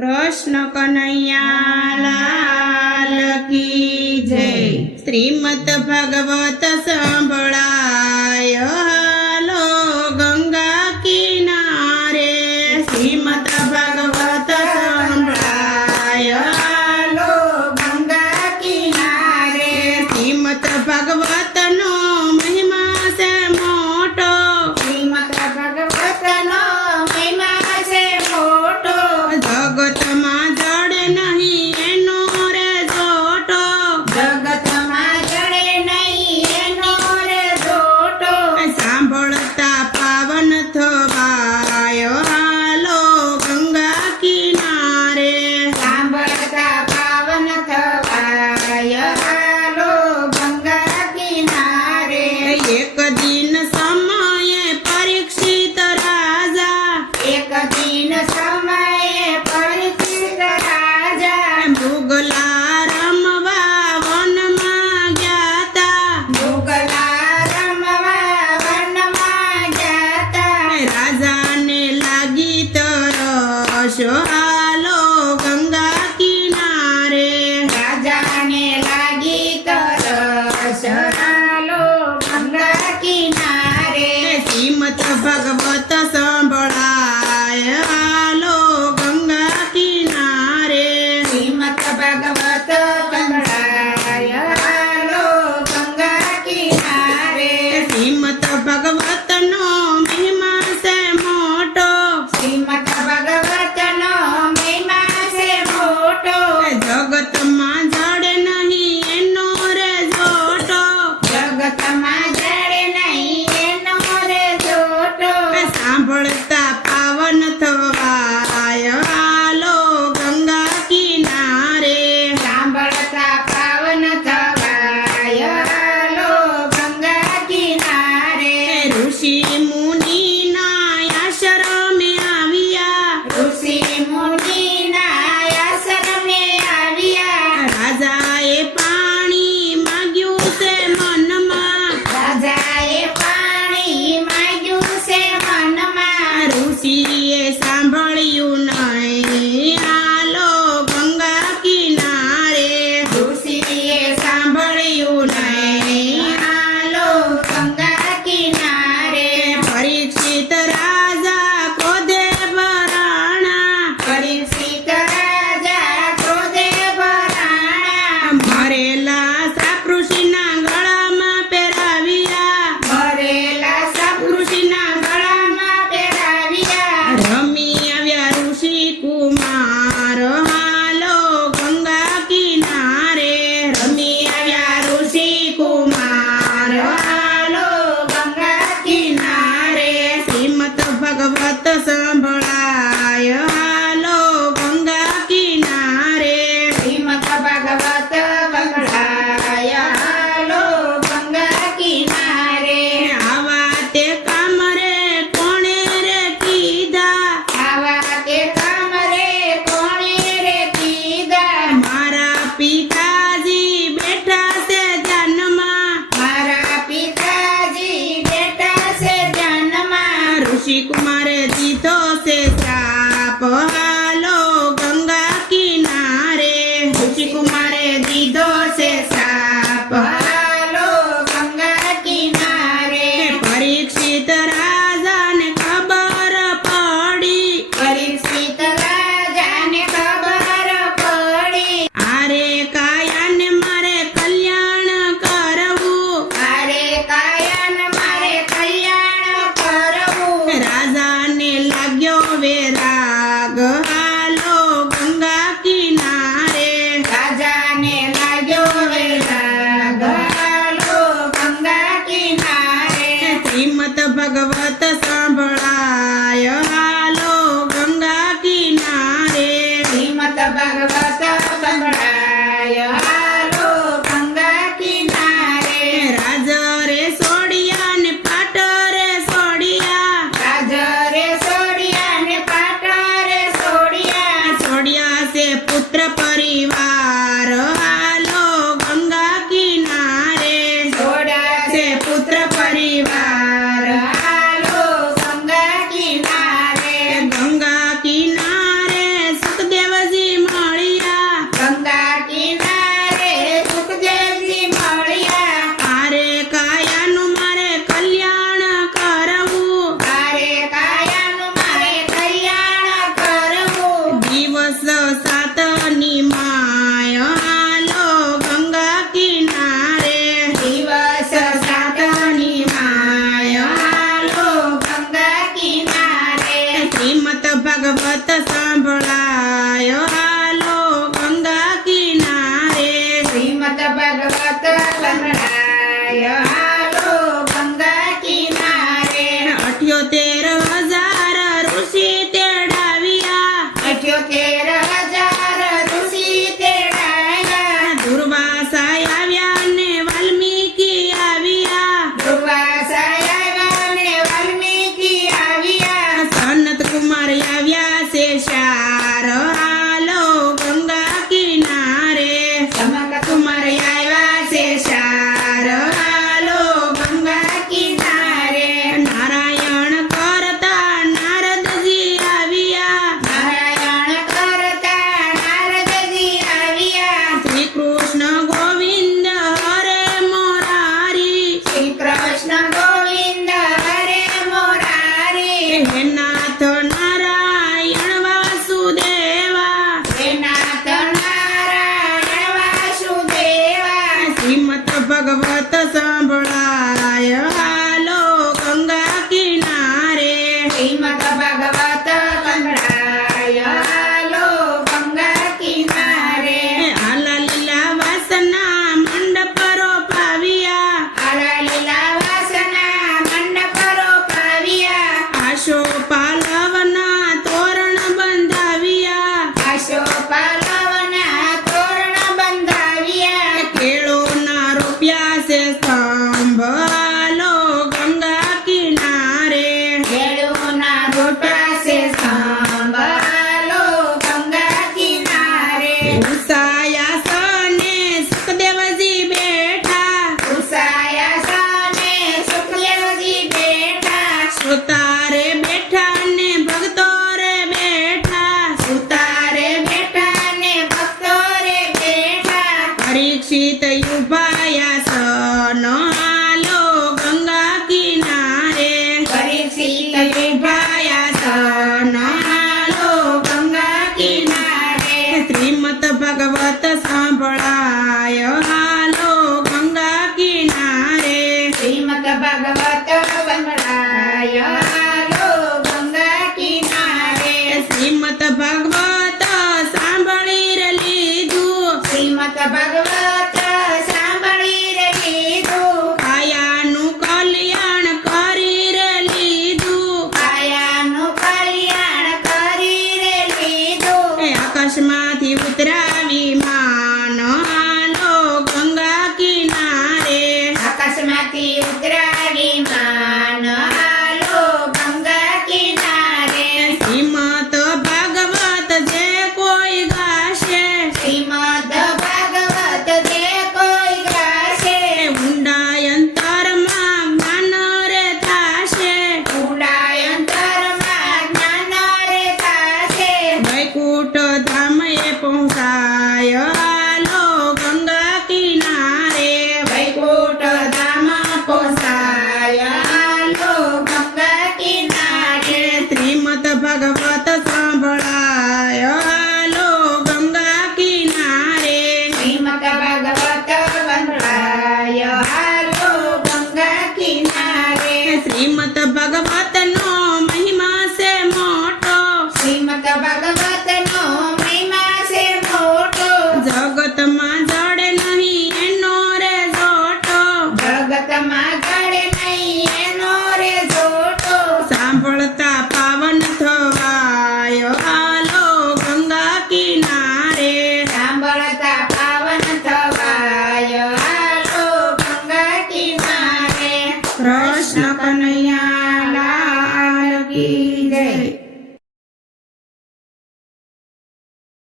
कृष्ण कन्हैया लाल की जय। श्रीमद् भागवत संभळाय हालो गंगा किनारे। श्रीमद् भागवत संभळाय हालो गंगा किनारे। श्रीमद् भागवत नो महिमा से मोटो। श्रीमद् भागवत नो महिमा से मोटो। जगत में जड़े नहीं एनो रे जोटो। जगत में जड़े नहीं एनो रे जोटो। सांभळता पावन थवायो हालो गंगा किनारे। सांभळता पावन थवायो हालो गंगा किनारे। एक दिन समय परीक्षित राजा। एक दिन समय परीक्षित राजा। मुगला रमवा वन में ज्ञाता। मुगला रमवा वन में ज्ञाता। राजा ने लागी तरस हालो गंगा किनारे। राजा ने लागी तरस हालो गंगा किनारे। श्रीमद् भागवत संभळाय हालो गंगा किनारे। श्रीमद् भागवत संभळाय हालो गंगा किनारे। श्रीमद् भागवत नो महिमा से मोटो। श्रीमद् भागवत नो સાતની માય હાલો ગંગા કિનારે દિવસ સાતની માય હાલો ગંગા કિનારે શ્રીમદ ભાગવત સાંભળાય હાલો ગંગા કિનારે શ્રીમદ ભગવત સંભળાય હાલો ગંગા કિનારે 78,000 ઋષિ તેડાવ્યા 78,000 ઋષિ તેડાયા દુર્વાસા આવ્યા ને વાલ્મીકી આવ્યા દુર્વાસા આવ્યા ને વાલ્મીકી આવ્યા સનત કુમાર આવ્યા છે શાર હાલો ગંગા કિનારે સમક કુમાર આવ્યા છે શાર હાલો ગંગા કિનારે નારાયણ કરતા નારદજી આવ્યા નારાયણ કરતા નારદજી આવ્યા શ્રી કૃષ્ણ ગોવિંદ હરે મોરારી શ્રી કૃષ્ણ ગોવિંદ હરે મોરારી હે નાથ નારાયણ વાસુદેવા હે નાથ નારાયણ વાસુદેવા શ્રીમદ ભગવત સંભળાય હાલો ગંગા કિનારે શ્રીમદ ભગવત સંભળાય હાલો ગંગા કિનારે આલા લીલા વાસના મંડપ રોપાવ્યા આલા લીલા વાસના મંડપ રોપાવ્યા આશો પાલવના તોરણ બંધાવ્યા આશો પાલવના તોરણ બંધાવ્યા કેળોના રૂપિયા છે સ્તંભ હાલો ગંગા કિનારે ખેડૂના રોટા છે સ્તંભ હાલો ગંગા કિનારે ઉષાયા સને સુખદેવજી બેઠા ઉષાયા સાને સુખદેવજી બેઠા સુતારે બેઠા ને ભક્તો રે બેઠા ઉતારે બેઠા ને ભક્તો રે બેઠા પરીક્ષિત યુભાયા સનો હાલો ગંગા કિનારે પરીક્ષિત વિભાયા સનો હાલો ગંગા કિનારે શ્રીમદ ભગવત સાંભળાય હાલો ગંગા કિનારે શ્રીમદ ભગવત સંભળાય હાલો ગંગા કિનારે શ્રીમદ ભગવત સાંભળી રે લીધું શ્રીમદ ભગવત સાંભળી રે લીધું કાયાનું કલ્યાણ કરી રે લીધું કાયાનું કલ્યાણ કરી રે લીધું આકાશમાંથી ઉતરા